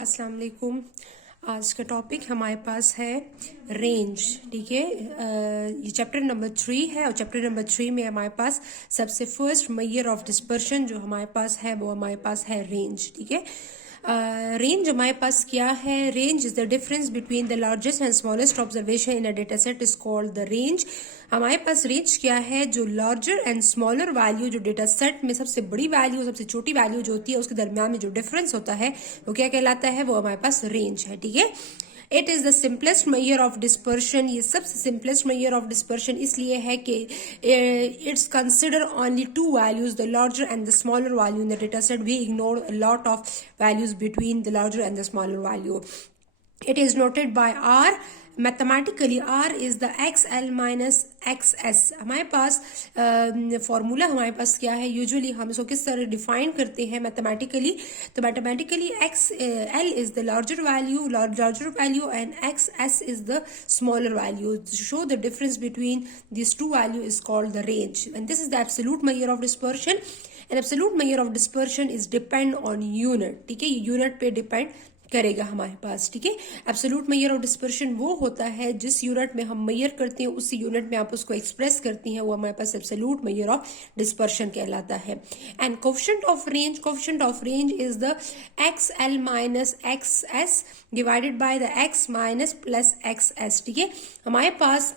अस्सलाम वालेकुम। आज का टॉपिक हमारे पास है रेंज। ठीक है, ये चैप्टर नंबर 3 है और चैप्टर नंबर 3 में हमारे पास सबसे फर्स्ट मेजर ऑफ डिस्पर्शन जो हमारे पास है वो हमारे पास है रेंज। ठीक है, रेंज हमारे पास क्या है? Range is the difference between the largest and smallest observation in a data set is called the range. हमारे पास रेंज क्या है? जो लार्जर एंड स्मॉलर वैल्यू, जो डेटा सेट में सबसे बड़ी वैल्यू सबसे छोटी वैल्यू जो होती है उसके दरमियान में जो डिफरेंस होता है वो क्या कहलाता है? वो हमारे पास रेंज है। ठीक है, it is the simplest measure of dispersion. ये सबसे सिंपलेस्ट मेजर ऑफ डिस्पर्शन इसलिए है कि it's consider only two values, the larger and the smaller value in the data set. We ignore a lot of values between the larger and the smaller value. It is noted by R. Mathematically R is the XL minus XS. हमारे पास formula हमारे पास क्या है? Usually हम इसको किस तरह define करते हैं मैथमेटिकली? तो mathematically XL is the larger value and XS is the smaller value. To show the difference between these two values is called the range, and this is the absolute measure of dispersion. An absolute measure of dispersion is depend on unit. ठीक है, ये unit पे depend करेगा हमारे पास. ठीक है, absolute major of dispersion वो होता है जिस यूनिट में हम मेजर करते हैं उसी यूनिट में आप उसको एक्सप्रेस करती हैं, वो हमारे पास एब्सोल्यूट मेजर ऑफ डिस्पर्शन कहलाता है. And coefficient of range is the x L minus x S divided by the x minus plus x S. ठीक है, हमारे पास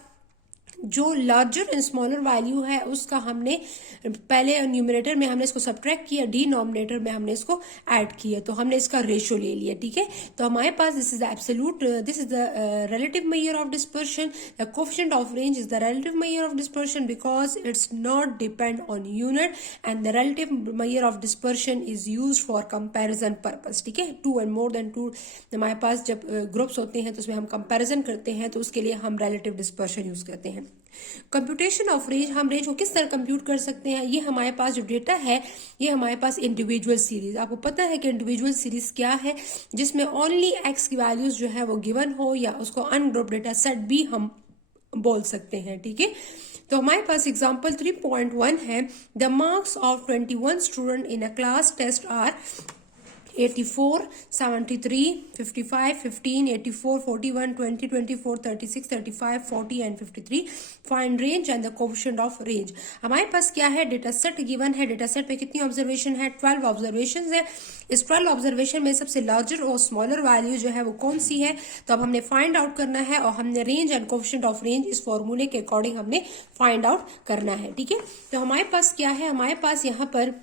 जो लार्जर एंड स्मॉलर वैल्यू है उसका हमने पहले न्यूमरेटर में हमने इसको सब्ट्रैक्ट किया, डिनोमिनेटर में हमने इसको ऐड किया, तो हमने इसका रेशियो ले लिया. ठीक है, तो हमारे पास this is the absolute, this is the relative measure of dispersion. The coefficient of range is the relative measure of dispersion because it's not depend on unit and the relative measure of dispersion is used for comparison purpose. ठीक है, two and more than two हमारे पास जब groups होते हैं तो उसमें हम कंपैरिजन करते हैं तो उसके लिए हम रिलेटिव डिस्पर्शन यूज करते हैं. कंप्यूटेशन ऑफ रेंज, हम रेंज को किस तरह कंप्यूट कर सकते हैं? ये हमारे पास जो डेटा है ये हमारे पास इंडिविजुअल सीरीज, आपको पता है कि इंडिविजुअल सीरीज क्या है? जिसमें ओनली एक्स की वैल्यूज जो है वो गिवन हो, या उसको अनग्रुप डेटा सेट भी हम बोल सकते हैं. ठीक है, तो हमारे पास एग्जांपल 3.1 है. The marks of 21 student in a class test are 84, 73, 55, 15, 84, 41, 20, 24, 36, 35, 40 and 53. Find range and the coefficient of range. हमारे पास क्या है? डेटा सेट गिवन है. डेटा सेट पे कितनी ऑब्जर्वेशन है? 12 ऑब्जर्वेशन है. इस 12 ऑब्जर्वेशन में सबसे लार्जर और स्मॉलर वैल्यू जो है वो कौन सी है? तो अब हमने फाइंड आउट करना है और हमने range and coefficient of range इस फॉर्मूले के अकॉर्डिंग हमने फाइंड आउट करना है. ठीक है, तो हमारे पास क्या है? हमारे पास यहाँ पर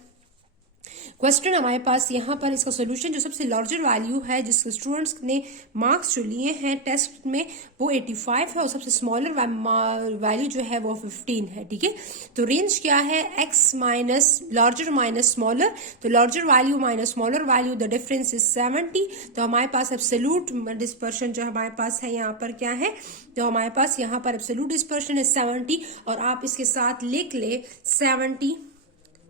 क्वेश्चन, हमारे पास यहाँ पर इसका सोल्यूशन जो सबसे लार्जर वैल्यू है जिसके स्टूडेंट्स ने मार्क्स जो लिए हैं टेस्ट में वो 85 है और सबसे स्मॉलर वैल्यू जो है वो 15 है. ठीक है, तो रेंज क्या है? x minus larger minus smaller, तो larger value minus smaller value, the difference is 70. तो हमारे पास एब्सोल्यूट डिस्पर्शन जो हमारे पास है यहाँ पर क्या है? तो हमारे पास यहाँ पर एब्सोल्यूट डिस्पर्शन है 70 और आप इसके साथ लिख ले 70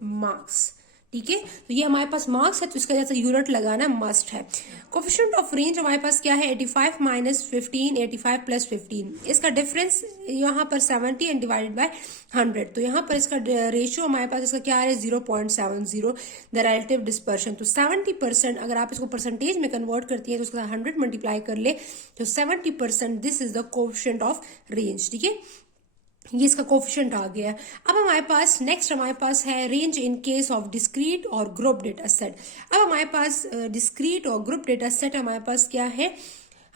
मार्क्स. ठीक है, तो ये हमारे पास मार्क्स है तो इसका जैसा यूनिट लगाना मस्ट है. कोफिशिएंट ऑफ रेंज हमारे पास क्या है? 85 माइनस 15, 85 प्लस 15. इसका डिफरेंस यहाँ पर 70 एंड डिवाइडेड बाय 100. तो यहाँ पर इसका रेशियो हमारे पास इसका क्या है? 0.70 द रिलेटिव डिस्पर्शन. तो 70%, अगर आप इसको परसेंटेज में कन्वर्ट करती है तो उसका 100 मल्टीप्लाई कर ले तो 70%, this is the coefficient of range. ठीक है, ये इसका कोफिशिएंट आ गया. अब हमारे पास नेक्स्ट हमारे पास है range in case of discrete और ग्रुप डेटा सेट. अब हमारे पास डिस्क्रीट और ग्रुप डेटा सेट हमारे पास क्या है?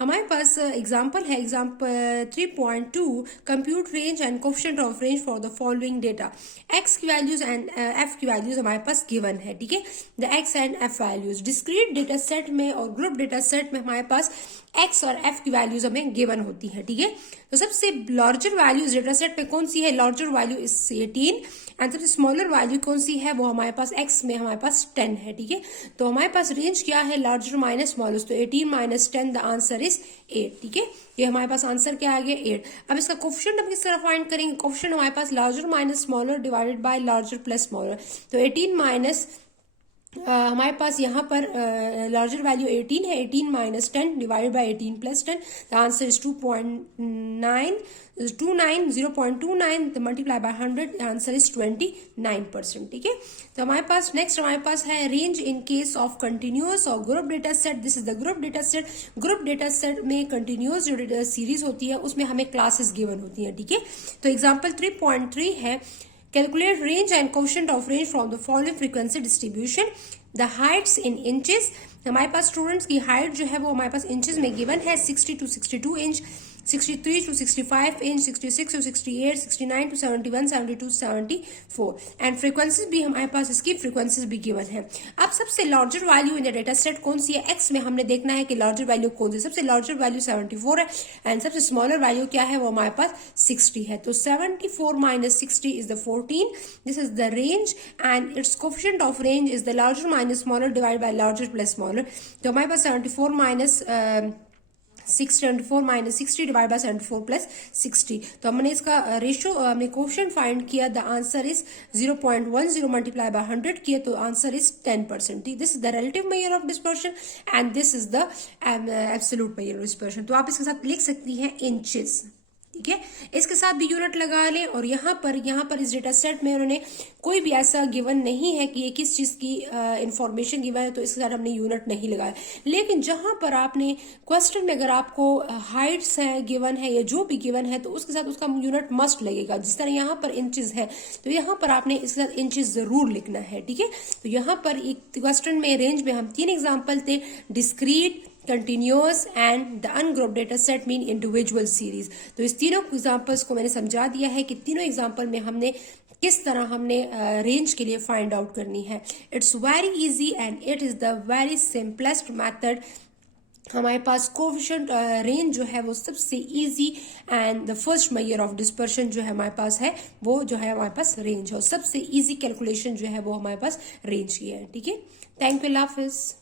हमारे पास एग्जाम्पल है, example 3.2. Compute range and coefficient of range for the following data. X की वैल्यूज एंड एफ की वैल्यूज हमारे पास गिवन है. ठीक है, the x and F values discrete data set में और ग्रुप डेटा सेट में हमारे पास एक्स और एफ की वैल्यूज हमें गिवन होती है. ठीक है, तो सबसे लार्जर वैल्यूज डेटा सेट में कौन सी है? लार्जर वैल्यू इज 18 एंड सबसे स्मॉलर वैल्यू कौन सी है? वो हमारे पास एक्स में हमारे पास 10 है. ठीक है, तो हमारे पास रेंज क्या है? लार्जर माइनस स्मॉलर, तो 18 माइनस 10 द आंसर इज 8. ठीक है, ये हमारे पास आंसर क्या आ गया? 8. अब इसका कोफिशिएंट हम किस तरह फाइंड करेंगे? कोफिशिएंट हमारे पास larger minus smaller divided by larger plus smaller, तो 18 माइनस हमारे पास यहाँ पर लार्जर वैल्यू 18 है, 18 minus 10 divided by 18 plus 10, the answer is 2.9 29 0.29 the multiply by 100, the answer is 29%। ठीक है, तो हमारे पास नेक्स्ट हमारे पास है range in case of continuous और group data set. This is the group data set. Group data set में continuous जो डेटा सीरीज होती है उसमें हमें क्लासेस गिवन होती है। ठीक है, तो एग्जाम्पल 3.3 है, calculate range and quotient of range from the following frequency distribution, the heights in inches। हमारे पास स्टूडेंट्स की हाइट जो है वो हमारे पास इंचेस में गिवन है, 60 to 62 inch, 63 to 65 inch, 66 to 68, 69 to 71, 72 to 74, and frequencies भी हमारे पास इसकी फ्रीक्वेंसीज भी गिवन है। अब सबसे larger value in the data set कौन सी है, एक्स में हमने देखना है कि लार्जर वैल्यू कौन सी। सबसे लार्जर वैल्यू 74 है एंड सबसे स्मॉलर वैल्यू क्या है, वो हमारे पास 60 है। तो 74 minus 60 is the 14। This is the range and it's coefficient of range is the larger minus smaller divide by larger plus smaller. तो हमारे पास 74 minus 74 minus 60 divide by 74 plus 60। तो हमने इसका रेशियो हमने कोफिशिएंट फाइंड किया, the answer is 0.10 multiply by 100 किया, तो answer is 10%। This is the relative measure of dispersion and this is the absolute major of dispersion. तो आप इसके साथ लिख सकती हैं इंचेस। ठीक है, इसके साथ भी यूनिट लगा लें। और यहाँ पर इस डेटा सेट में उन्होंने कोई भी ऐसा गिवन नहीं है कि ये किस चीज की इंफॉर्मेशन गिवन है, तो इसके साथ हमने यूनिट नहीं लगाया। लेकिन जहां पर आपने क्वेश्चन में अगर आपको हाइट्स है गिवन है या जो भी गिवन है, तो उसके साथ उसका यूनिट मस्ट लगेगा। जिस तरह यहाँ पर इंचेस है, तो यहाँ पर आपने इसके साथ इंचेस जरूर लिखना है। ठीक है, तो यहाँ पर एक क्वेश्चन में रेंज में हम 3 एग्जाम्पल थे, discrete, continuous and the ungrouped data set mean individual series. तो इस तीनों एग्जांपल्स को मैंने समझा दिया है कि तीनों एग्जांपल में हमने किस तरह हमने रेंज के लिए फाइंड आउट करनी है। It's very easy and it is the very simplest method. हमारे पास कोफिशिएंट रेंज जो है वो सबसे easy and the first major of dispersion जो है हमारे पास है, वो जो है हमारे पास रेंज है। और सबसे इजी कैलकुलेशन जो है वो हमारे पास रेंज की है। ठीक है, थैंक यू, अल्लाह हाफिज।